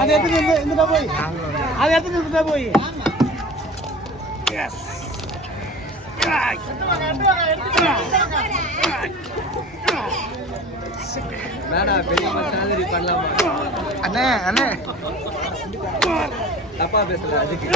அது எடுத்துட்டு இருந்துட்டா போய் அது எடுத்துட்டு இருந்துட்டா போய் எஸ் மேடா பெரிய மாதிரி பண்ணலாமா அண்ணே அண்ணே தப்பா பேசல அதுக்கு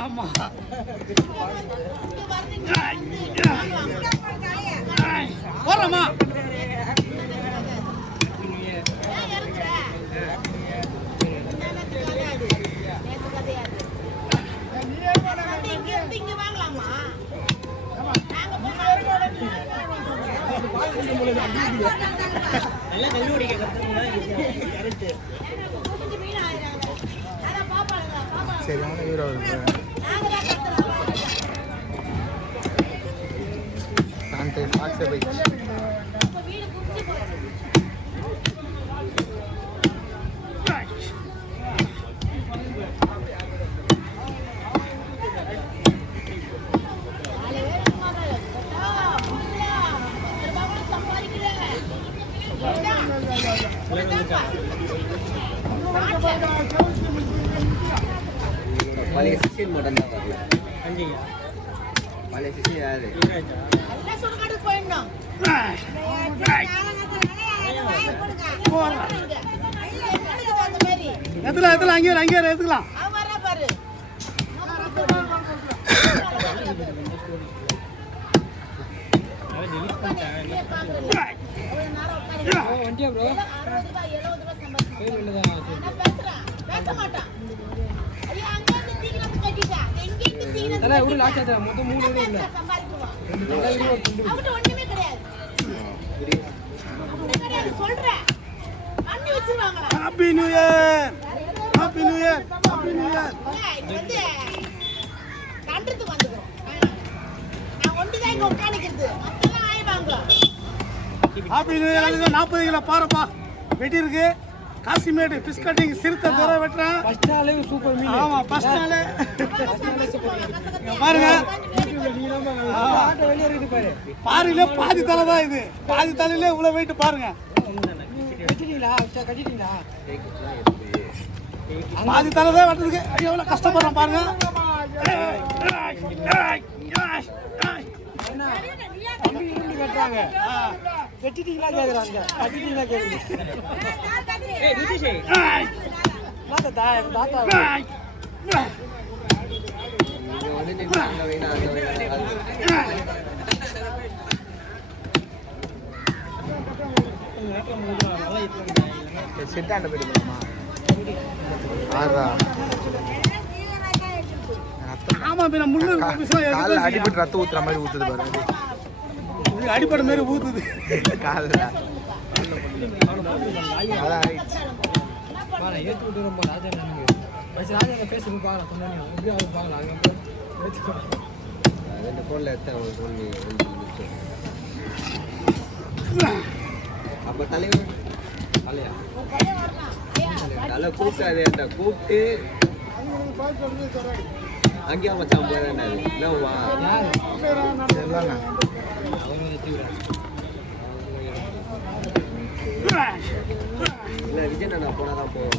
ஆமா போறோமா சரி ஹீரோ சாந்தே பாக்ஸே போய் பழைய சிஷியன் மட்டும் தான் வரல பழைய சிஷியன் யாரு எத்தலாம் அங்கே எடுத்துக்கலாம் happy new year happy new year happy new year happy new year 40 kilo பாருப்பா வெட்டி இருக்கு காசிமேடு ஃபிஷ் கட்டிங் சிறுத்தை தர வெட்டுறேன் ஃபர்ஸ்ட் நாளே சூப்பர் மீன் ஆமா ஃபர்ஸ்ட் நாளே பாருங்க ஆட்டோ வெளிய இருக்கு பாரு பாருங்க பாதி தலை தான் இது பாதி தலையில இவ்வளவு வெயிட் பாருங்க கட்டிட்டீங்களா பாதி தலை தான் வெட்டுறதுக்கு எவ்வளவு கஷ்டப்படுறோம் பாருங்க வெட்டிட்டீங்களா கேக்குறாங்க கட்டிட்டீங்களா கேக்குறீங்க ஏய் நிதிஷே தாத்தா இது வந்து அந்த வேணா செட்டாண்ட போயிடுமா ஆறா ஆமா பின்ன முள்ளு கால்ல அடிபட்டு ரத்தம் ஊத்துற மாதிரி ஊத்துது பாரு அடிபட மாதிரி ஊத்துது கால்ல அதான் பாரு ஏத்து விட்டு ரொம்ப ராஜா நன்கு பஸ் ராஜா அந்த ஃபேஸ்புக் பார்க்கலாம் சொன்னேன் எப்படி அவர் பார்க்கலாம் அதுக்கு ரெண்டு ஃபோன்ல எடுத்து அவங்க சொல்லி அப்ப தலைவர் தலையா தலை கூப்பிட்டாரு கூப்பிட்டு அங்கேயா மச்சான் போறேன் என்னவா எல்லாங்க இல்லை விஜய் நான் போனாதான் போவோம்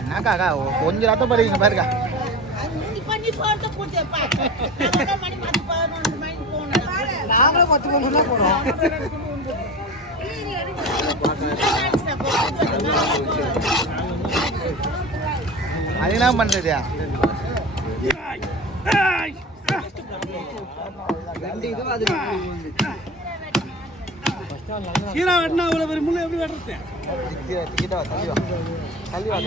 என்னக்கா கொஞ்சம் ரத்தம் படிங்க பாருக்கா நாங்களும் 10 மணி தான் போறோம் அது என்ன பண்றது ரெண்டு இதுவும் அது சீரா வெட்டினா அவ்வளோ பெரிய முள்ளு எப்படி வெட்டுறது? டிக்கெட்டா தள்ளி வா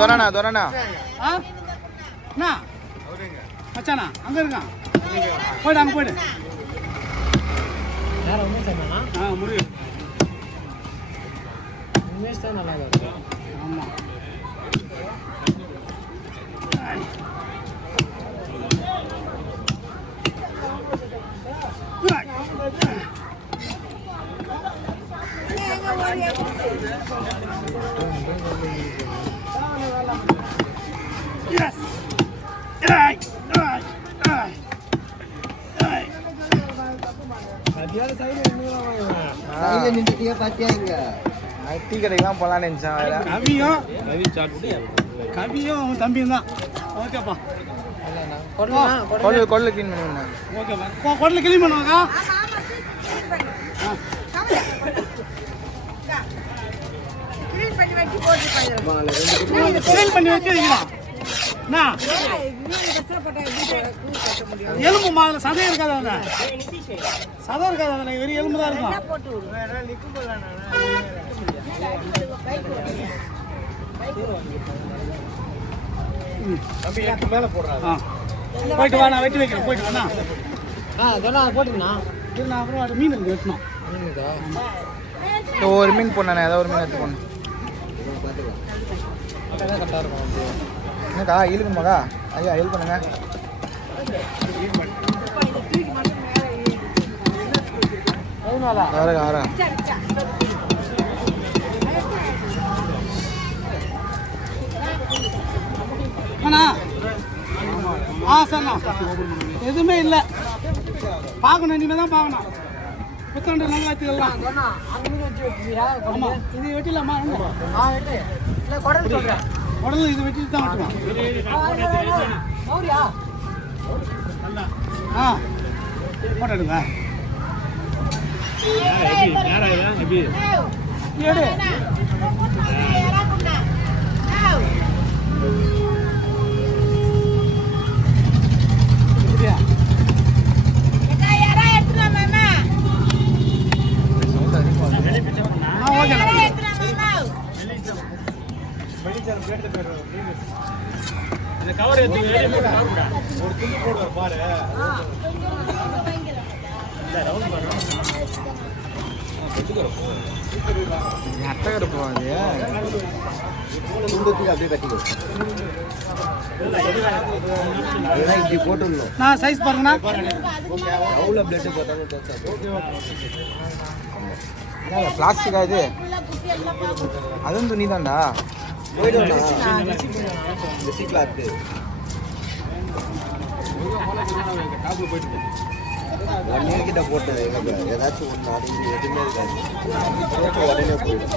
தோரணா ஆ என்ன மச்சானா அங்கே இருக்கான், போய்டு அங்கே போய்டு. வேற ஒன்றும் சொன்னா ஆ முடியும். உண்மையாக தான் நல்லா இருக்கும். ஆமாம் டீ கடைக்கெல்லாம் போகலான்னு நினச்சேன். கவியும் அவன் தம்பியும் தான். ஓகேப்பா, கொள்ளு க்ளீன் பண்ணுவேன். ஓகேப்பா, கொடலில் கிளீன் பண்ணுவாங்க. கிளீன் பண்ணி வச்சு வைக்கலாம். என்ன எலும்பு மாதிரி சதை இருக்காது, அதில் சதை இருக்காது, அதில் வெறும் எலும்பு தான் இருக்கும். போயிட்டு வா, நான் வெட்டி வைக்கிறேன். போயிட்டு வாண்ணா. அதெல்லாம் போட்டுங்கண்ணா. நான் அப்புறம் அது மீன் இருக்கு வெட்டணும். ஒரு மீன் போடணே, ஏதாவது ஒரு மீன் எடுத்து போடணும். கரெக்டாக இருக்கும். என்னக்கா இழுக்கணுமாக்கா? ஐயா ஹெல்ப் பண்ணுங்க. வரேன். அண்ணா சரிண்ணா, எதுவுமே இல்லை, பார்க்கணும், இனிமேல் தான் பார்க்கணும். புத்தாண்டு நல்லா வச்சுக்கலாம். ஆமாம், இது வெட்டிடலாமா? உடல் இது வெட்டிட்டு தான் வெட்டுவோம். ஆ போட்டோ எடுங்க. எடு அட்டகரை போகாது. அப்படியே கட்டிக்கோ. இப்படி போட்டுடணும். நான் சைஸ் பாருங்கண்ணா. அவ்வளோ பிளட்டு போட்டாலும் பிளாஸ்டிக்கா இது? அதுவும் துணி தான்டா. கிட்ட போட்டு ஏதாச்சும் ஒன்று அது எதுவுமே இருக்காது, உடனே போயிடும்.